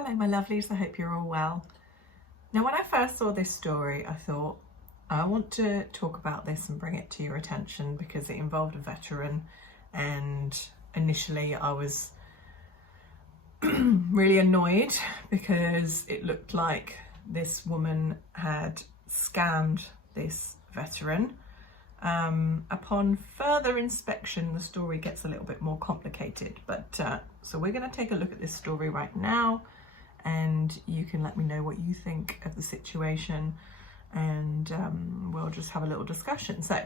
Hello my lovelies, I hope you're all well. Now when I first saw this story I thought I want to talk about this and bring it to your attention because it involved a veteran, and initially I was really annoyed because it looked like this woman had scammed this veteran. Upon further inspection the story gets a little bit more complicated, but so we're going to take a look at this story right now and you can let me know what you think of the situation, and we'll just have a little discussion. So,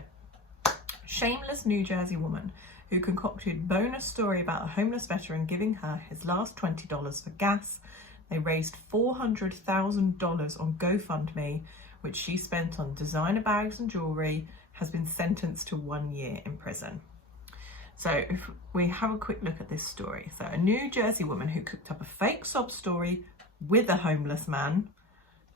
shameless New Jersey woman who concocted bonus story about a homeless veteran giving her his last $20 for gas. They raised $400,000 on GoFundMe, which she spent on designer bags and jewellery, has been sentenced to 1 year in prison. So if we have a quick look at this story. So a New Jersey woman who cooked up a fake sob story with a homeless man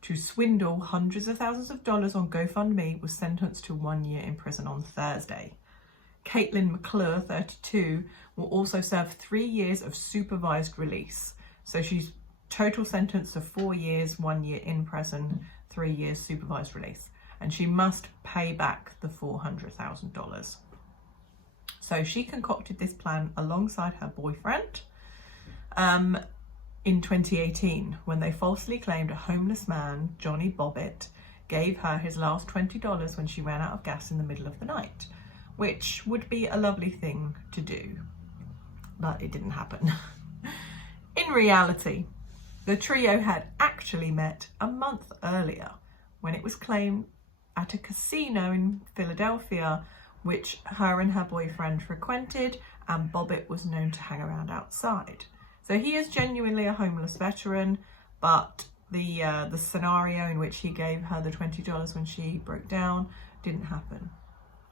to swindle hundreds of thousands of dollars on GoFundMe was sentenced to 1 year in prison on Thursday. Caitlin McClure, 32, will also serve 3 years of supervised release. So she's total sentence of 4 years, 1 year in prison, 3 years supervised release. And she must pay back the $400,000. So she concocted this plan alongside her boyfriend in 2018 when they falsely claimed a homeless man, Johnny Bobbitt, gave her his last $20 when she ran out of gas in the middle of the night, which would be a lovely thing to do, but it didn't happen. In reality, the trio had actually met a month earlier when it was claimed at a casino in Philadelphia, which her and her boyfriend frequented, and Bobbitt was known to hang around outside. So he is genuinely a homeless veteran, but the scenario in which he gave her the $20 when she broke down didn't happen.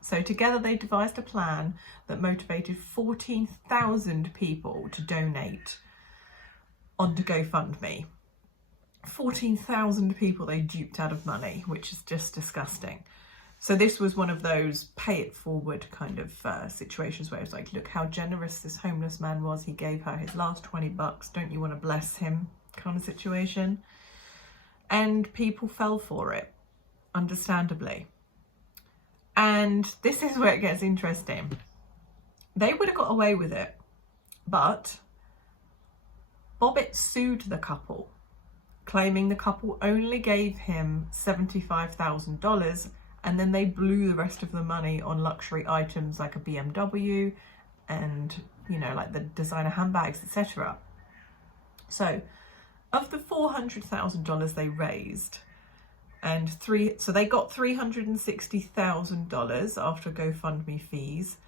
So together they devised a plan that motivated 14,000 people to donate onto GoFundMe. 14,000 people they duped out of money, which is just disgusting. So this was one of those pay it forward kind of situations where it's like, look how generous this homeless man was. He gave her his last $20. Don't you want to bless him kind of situation? And people fell for it, understandably. And this is where it gets interesting. They would have got away with it, but Bobbitt sued the couple, claiming the couple only gave him $75,000 and then they blew the rest of the money on luxury items like a BMW and, you know, like the designer handbags, etc. So of the $400,000 they raised, so they got $360,000 after GoFundMe fees.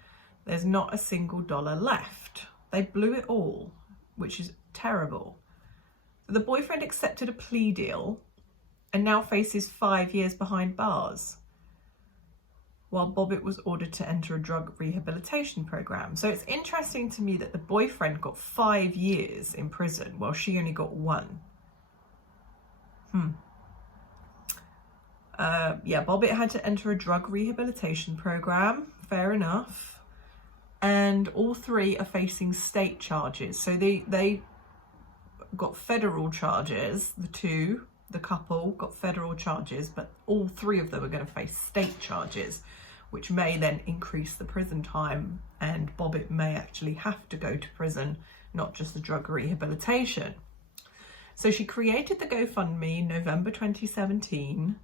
There's not a single dollar left. They blew it all, which is terrible. The boyfriend accepted a plea deal and now faces 5 years behind bars, while Bobbitt was ordered to enter a drug rehabilitation program. So it's interesting to me that the boyfriend got 5 years in prison while she only got 1. Yeah, Bobbitt had to enter a drug rehabilitation program, fair enough. And all three are facing state charges. So they got federal charges. The couple got federal charges, but all three of them are going to face state charges, which may then increase the prison time, and Bobbitt may actually have to go to prison, not just the drug rehabilitation. So she created the GoFundMe in November 2017,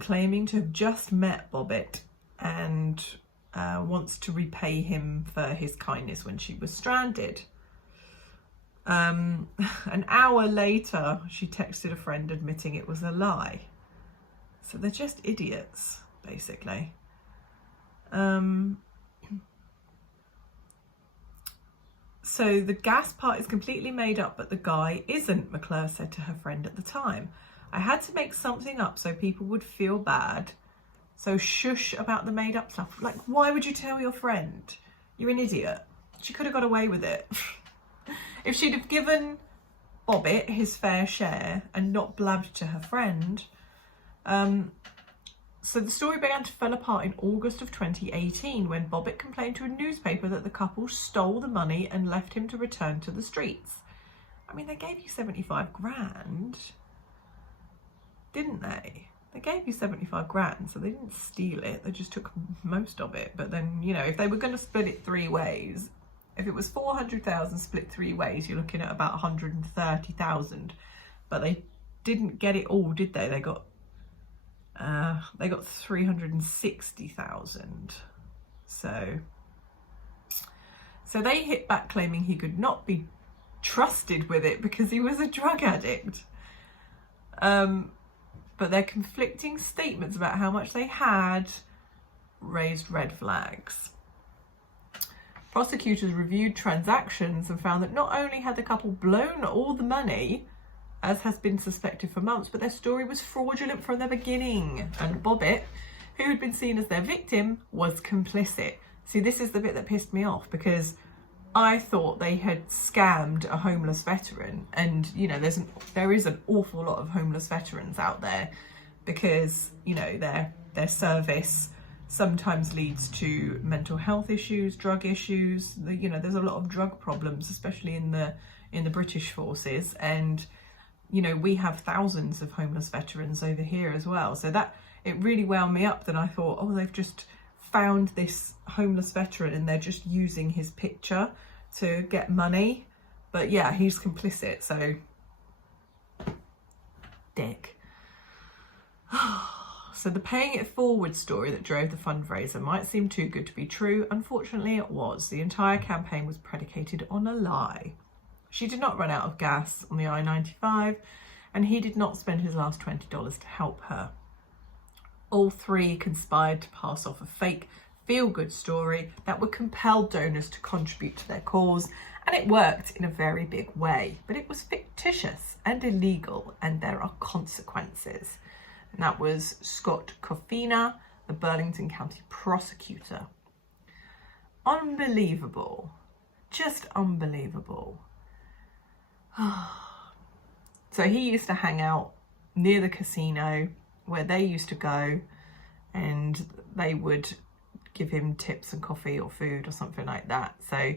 claiming to have just met Bobbitt and wants to repay him for his kindness when she was stranded. An hour later, she texted a friend admitting it was a lie. So they're just idiots, basically. So the gas part is completely made up, but the guy isn't, McClure said to her friend at the time. I had to make something up so people would feel bad. So shush about the made up stuff. Like, why would you tell your friend? You're an idiot. She could have got away with it. If she'd have given Bobbitt his fair share and not blabbed to her friend. So the story began to fall apart in August of 2018 when Bobbitt complained to a newspaper that the couple stole the money and left him to return to the streets. I mean, they gave you 75 grand, didn't they? They gave you 75 grand, so they didn't steal it, they just took most of it. But then, you know, if they were going to split it 3 ways, if it was 400,000 split 3 ways, you're looking at about 130,000. But they didn't get it all, did they? They got 360,000. So they hit back claiming he could not be trusted with it because he was a drug addict. But their conflicting statements about how much they had raised red flags. Prosecutors reviewed transactions and found that not only had the couple blown all the money, as has been suspected for months, but their story was fraudulent from the beginning. And Bobbitt, who had been seen as their victim, was complicit. See, this is the bit that pissed me off, because I thought they had scammed a homeless veteran. And, you know, there is an awful lot of homeless veterans out there, because, you know, their service sometimes leads to mental health issues, drug issues. You know, there's a lot of drug problems, especially in the British forces. And, you know, we have thousands of homeless veterans over here as well. So that, it really wound me up that I thought, oh, they've just found this homeless veteran and they're just using his picture to get money. But yeah, he's complicit, so dick. So the paying it forward story that drove the fundraiser might seem too good to be true. Unfortunately, it was. The entire campaign was predicated on a lie. She did not run out of gas on the I-95, and he did not spend his last $20 to help her. All 3 conspired to pass off a fake feel-good story that would compel donors to contribute to their cause, and it worked in a very big way. But it was fictitious and illegal, and there are consequences. And that was Scott Coffina, the Burlington County prosecutor. Unbelievable. Just unbelievable. So he used to hang out near the casino where they used to go, and they would give him tips and coffee or food or something like that. So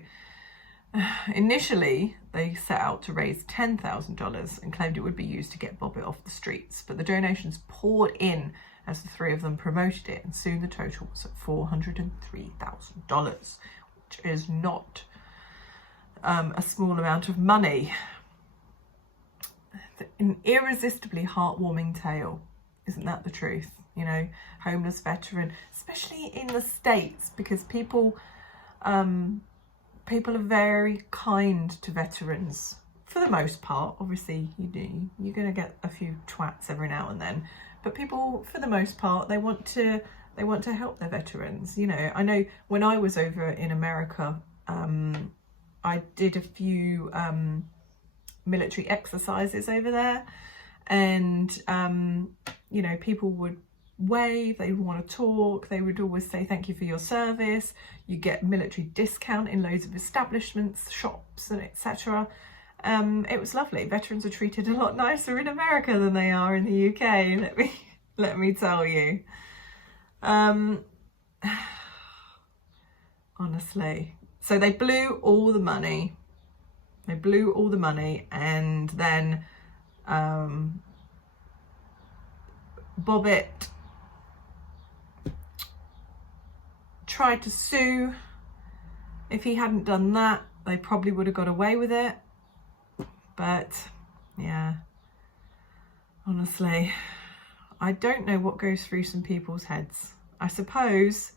initially they set out to raise $10,000 and claimed it would be used to get Bobbitt off the streets, but the donations poured in as the 3 of them promoted it, and soon the total was at $403,000, which is not a small amount of money. An irresistibly heartwarming tale, isn't that the truth? You know, homeless veteran, especially in the States, because people are very kind to veterans for the most part. Obviously, you're going to get a few twats every now and then, but people, for the most part, they want to help their veterans. You know, I know when I was over in America, I did a few military exercises over there, and you know, people would wave, they would want to talk, they would always say thank you for your service. You get military discount in loads of establishments, shops, and etc. It was lovely. Veterans are treated a lot nicer in America than they are in the UK, let me tell you. Honestly. So they blew all the money. And then Bobbitt tried to sue. If he hadn't done that, they probably would have got away with it. But yeah, honestly, I don't know what goes through some people's heads. I suppose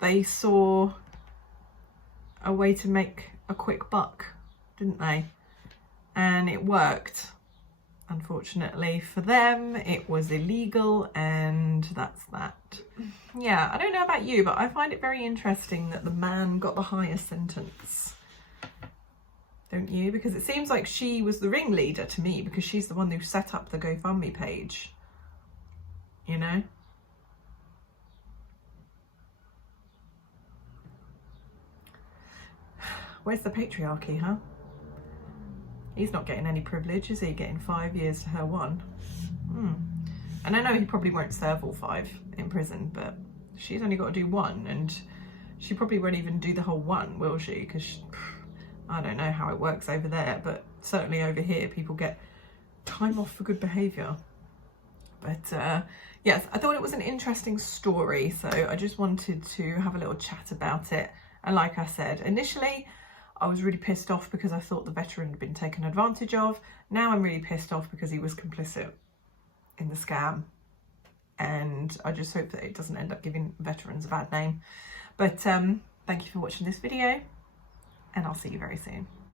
they saw a way to make a quick buck, didn't they? And it worked. Unfortunately for them, it was illegal, and that's that. Yeah, I don't know about you, but I find it very interesting that the man got the highest sentence. Don't you? Because it seems like she was the ringleader to me, because she's the one who set up the GoFundMe page. You know? Where's the patriarchy, huh? He's not getting any privilege, is he? Getting 5 years to her 1. And I know he probably won't serve all 5 in prison, but she's only got to do 1, and she probably won't even do the whole 1, will she? Because I don't know how it works over there, but certainly over here people get time off for good behaviour. But yes, I thought it was an interesting story, so I just wanted to have a little chat about it. And like I said, initially I was really pissed off because I thought the veteran had been taken advantage of. Now I'm really pissed off because he was complicit in the scam. And I just hope that it doesn't end up giving veterans a bad name. But thank you for watching this video, and I'll see you very soon.